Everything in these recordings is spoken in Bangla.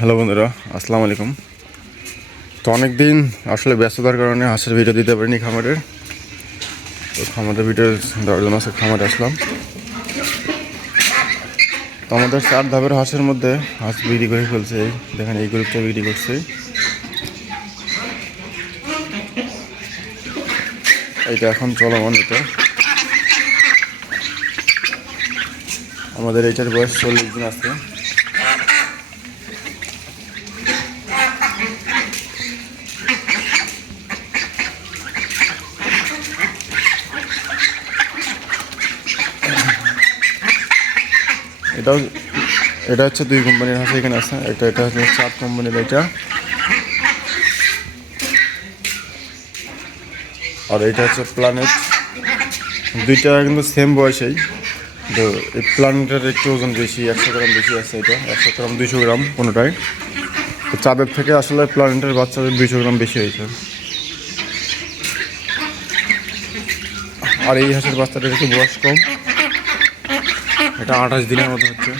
হ্যালো বন্ধুরা, আসসালামু আলাইকুম। তো অনেক দিন আসলে ব্যস্ততার কারণে হাঁসের ভিডিও দিতে পারিনি খামারের। তো খামারের ভিডিও দেওয়ার জন্য আজকে খামারে আসলাম। তো আমাদের 4 ধাপের হাঁসের মধ্যে হাঁস বিক্রি করে ফেলছে। দেখেন এই গ্রুপটা বিক্রি করছে। এইটা এখন চলমান। এটা আমাদের এইটার বয়স 40 দিন আছে। এটা হচ্ছে 2 কোম্পানির হাঁস এখানে আছে। এটা হচ্ছে 4 কোম্পানির। আর এটা হচ্ছে প্ল্যানেট। দুইটা কিন্তু সেম বয়সেই। তো এই প্ল্যানেটের একটু ওজন বেশি, 100 গ্রাম বেশি আছে। এটা 100 গ্রাম 200 গ্রাম কোনোটাই। তো চাঁদের থেকে আসলে প্ল্যানেটের বাচ্চাদের 200 গ্রাম বেশি হয়েছে। আর এই হাঁসের বাচ্চাটার একটু বয়স কম। এটা 28 দিনের মতো হচ্ছে।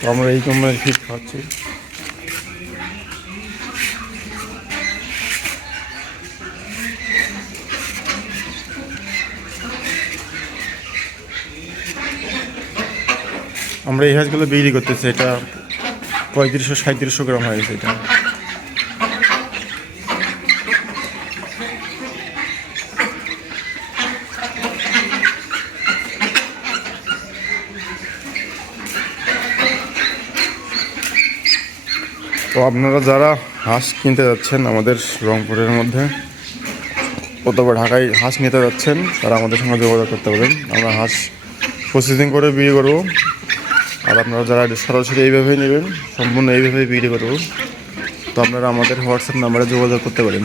তো আমরা এই কোম্পানির ফিড খাচ্ছি। আমরা এই হাঁসগুলো বিক্রি করতেছি। এটা 3500-3700 গ্রাম হয়ে গেছে এটা। তো আপনারা যারা হাঁস কিনতে যাচ্ছেন আমাদের রংপুরের মধ্যে অথবা ঢাকায় হাঁস নিতে যাচ্ছেন, তারা আমাদের সঙ্গে যোগাযোগ করতে পারেন। আমরা হাঁস প্রসেসিং করে বিক্রি করবো। আর আপনারা যারা সরাসরি এইভাবেই নেবেন, সম্পূর্ণ এইভাবেই বিক্রি করবো, তো আপনারা আমাদের হোয়াটসঅ্যাপ নাম্বারে যোগাযোগ করতে পারেন।